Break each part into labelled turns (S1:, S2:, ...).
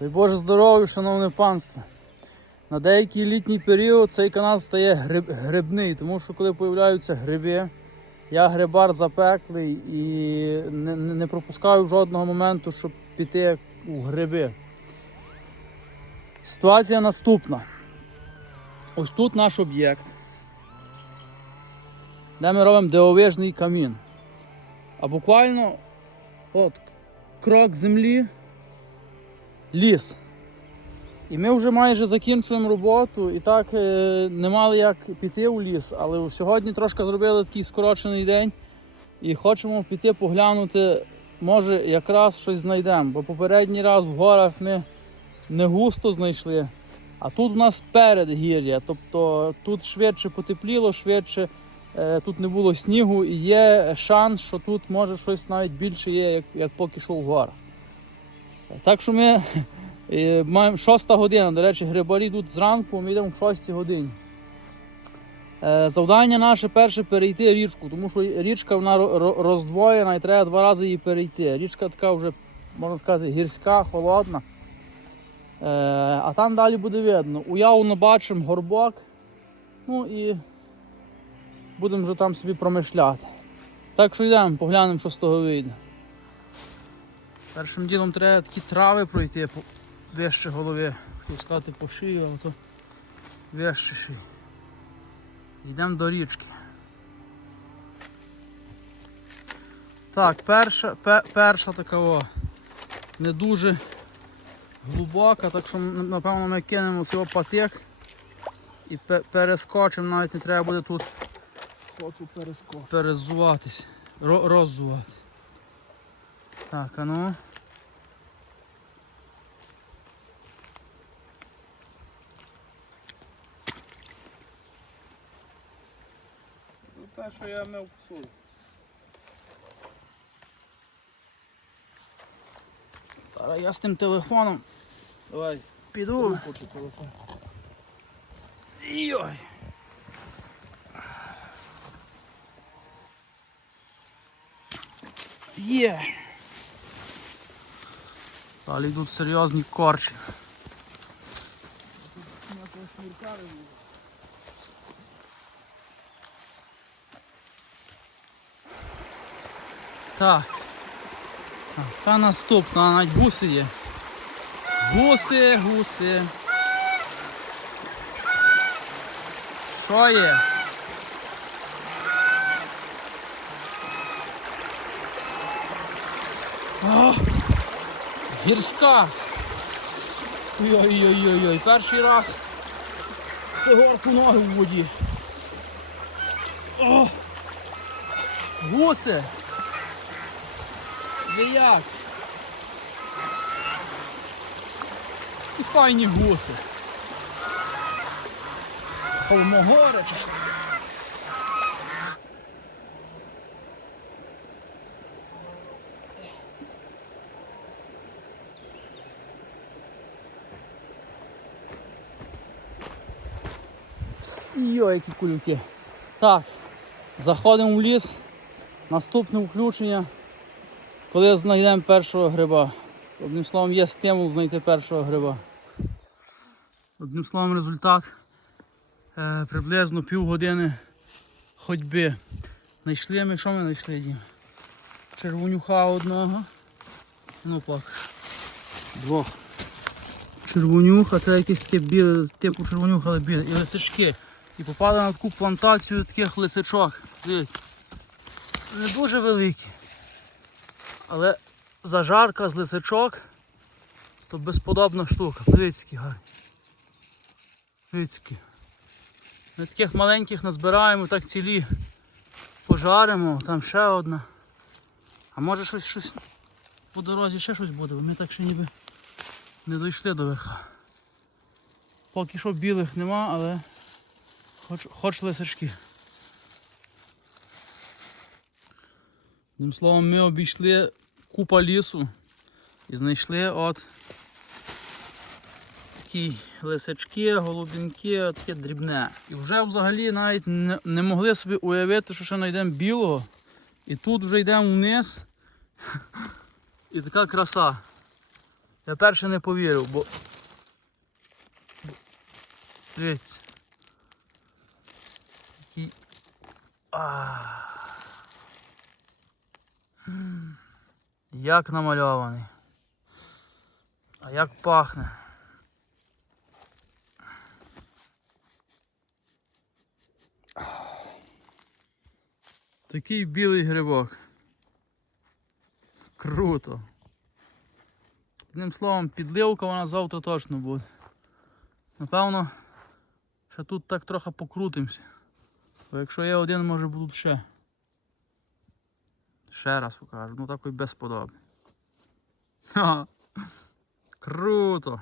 S1: Дай Боже здоров'я, шановне панство. На деякий літній період цей канал стає гриб, грибний, тому що коли появляються гриби, я грибар запеклий і не, не, пропускаю жодного моменту, щоб піти у гриби. Ситуація наступна. Ось тут наш об'єкт, де ми робимо дивовижний камін. А буквально от крок землі ліс. І ми вже майже закінчуємо роботу, і так е, не мали як піти у ліс, але сьогодні трошки зробили такий скорочений день і хочемо піти поглянути, може якраз щось знайдемо. Бо попередній раз в горах ми не густо знайшли, а тут у нас передгір'я, тобто тут швидше потепліло, швидше е, тут не було снігу і є шанс, що тут може щось навіть більше є, як, як поки що в горах. Так що ми е, маємо 6 година, до речі, грибарі йдуть зранку, ми йдемо в 6 годині. Е, Завдання наше перше перейти річку, тому що річка вона ро- ро- роздвоєна і треба два рази її перейти. Річка така вже, можна сказати, гірська, холодна. Е, А там далі буде видно. Уявно бачимо горбок. Ну і будемо вже там собі промишляти. Так що йдемо, поглянемо, що з того вийде. Першим ділом треба такі трави пройти по вище голови. Хотів сказати по шию, а то вище шиї. Йдемо до річки. Так, перша, пе, перша така о, не дуже глибока, так що напевно ми кинемо цього патик і пе, перескочимо, навіть не треба буде тут
S2: Хочу перескочити.
S1: перезуватись, ро, роззувати. Так, а ну.
S2: Те, що я мив кусую.
S1: Зараз я з тим телефоном
S2: Давай,
S1: піду.
S2: чи телефон.
S1: Йой. Є. Далі йдуть серйозні корчі.
S2: Ніякого шнурка не було.
S1: Так. Та наступна, навіть гуси є. Гуси, гуси. Що є? О, гірська. Ой-ой-ой-ой, перший раз сигорку ноги в воді. О, гуси. Ви як? І файні гуси. Холмогоре чи що? Йой, які кулюки. Так, заходимо в ліс. Наступне включення коли знайдемо першого гриба. Одним словом, є стимул знайти першого гриба. Одним словом, результат е, приблизно півгодини ходьби. Знайшли ми, що ми знайшли, Дім? Червонюха одного. Ну пак. Двох. Червонюха, це якесь таке біле, типу червонюха, але біле. І лисички. І попали на таку плантацію таких лисичок. Дивіться. Не дуже великі. Але зажарка з лисичок то безподобна штука. Подивіться, гарні. Дивіться. Ми таких маленьких назбираємо, так цілі пожаримо, там ще одна. А може щось щось по дорозі ще щось буде, бо ми так ще ніби не дійшли до верха. Поки що білих нема, але хоч, хоч лисички. Одним словом, ми обійшли купа лісу і знайшли от такі лисички, голубінки, таке дрібне. І вже взагалі навіть не, не могли собі уявити, що ще знайдемо білого. І тут вже йдемо вниз. І така краса. Я перше не повірив, бо. Дивіться. Який. А. Як намальований. А як пахне. Такий білий грибок. Круто. Одним словом, підливка вона завтра точно буде. Напевно, ще тут так трохи покрутимося. Бо якщо є один, може будуть ще. Ще раз покажу, ну такий безподобний. Ха. Круто.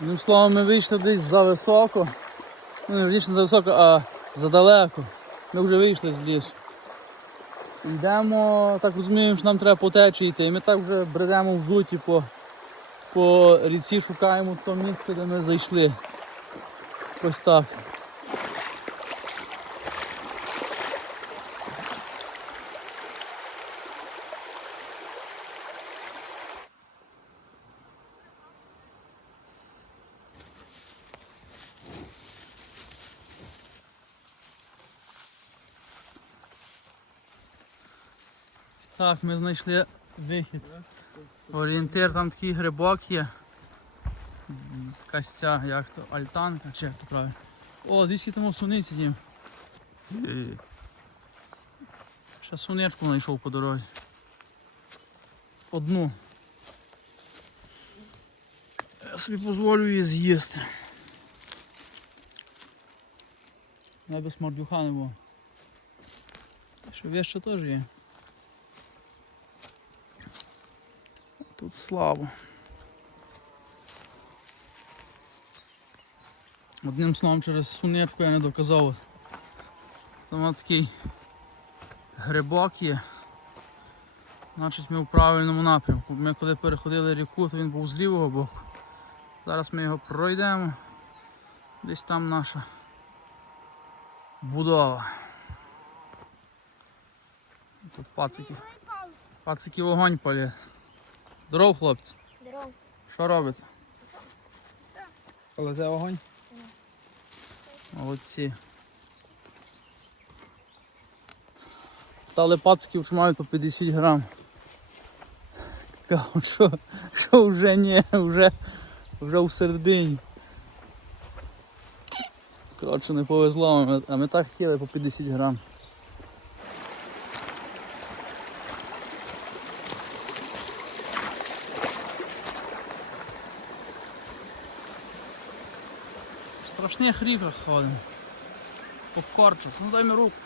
S1: Одним словом, ми вийшли десь за високо. Ну, не вийшли за високо, а задалеко. Ми вже вийшли з лісу. Йдемо, так розуміємо, що нам треба по течії йти. І ми так вже бредемо взуті по, по ріці, шукаємо то місце, де ми зайшли. Ось так. Так, ми знайшли вихід. Орієнтир, там такий грибок є. Якась ця, як то, альтанка, чи як то правильно. О, дійсно там суниці їм. Ще сунечку знайшов по дорозі. Одну. Я собі дозволю її з'їсти. Я без мордюха не було. Що веща теж є. Тут слабо. Одним словом, через сунечку я не доказав. Там такий грибок є. Значить ми в правильному напрямку. Ми коли переходили ріку, то він був з лівого боку. Зараз ми його пройдемо. Десь там наша будова. Тут пацики. Пацики вогонь палять. Здоров, хлопці.
S3: Здорово.
S1: Що робите?
S2: Але це вогонь?
S1: Молодці. Стали пациків, що мають по 50 грам. Кажуть, що, що вже ні, вже, вже в середині. Коротше, не повезло, а ми, а ми так хотіли по 50 грам. В страшних ріках ходимо. По. Ну дай мені руку.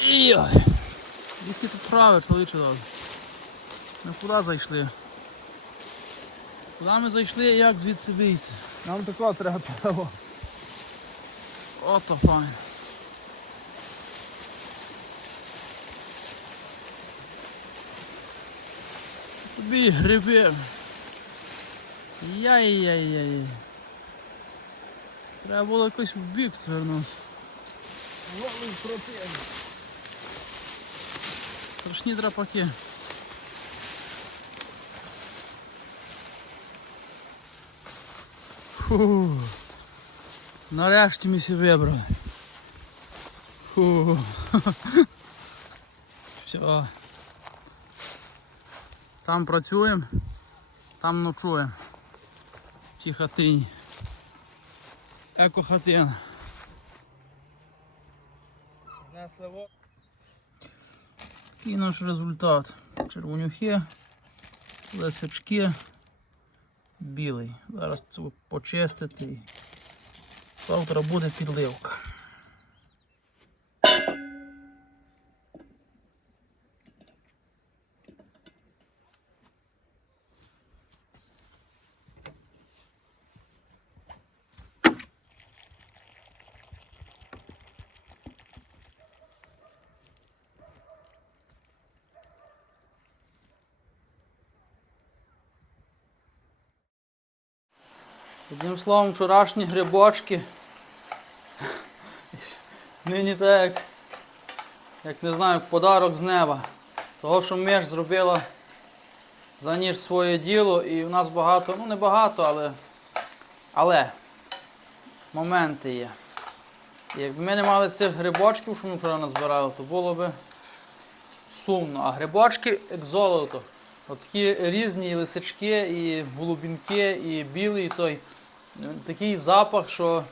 S1: Йой. Дійсно тут праве, чоловіче добре. Ми куди зайшли? Куди ми зайшли і як звідси вийти?
S2: Нам такого треба право.
S1: Ото файн. Тобі гриби. Яй-яй-яй. Треба було якось в бік
S2: противник.
S1: Страшні драпаки. Фу. Нарешті ми сі вибрали. Фу. Все. Там працюємо, там ночуємо. Тій хатині. Еко-хатина.
S2: Несли
S1: наш результат. Червонюхи, лисички, білий. Зараз це почистити і завтра буде підливка. Одним словом, вчорашні грибочки. Нині так як, як не знаю, подарок з неба. Того, що Миш зробила за ніж своє діло, і в нас багато, ну не багато, але, але моменти є. І Якби ми не мали цих грибочків, що ми вчора назбирали, то було би сумно. А грибочки як золото. От такі різні і лисички, і голубінки, і білий, той. Такий запах, що.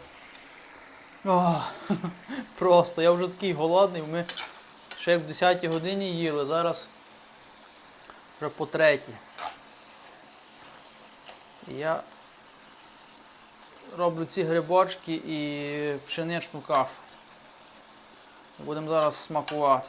S1: О, просто. Я вже такий голодний. Ми ще в 10 годині їли, зараз вже по третій. Я роблю ці грибочки і пшеничну кашу. Будемо зараз смакувати.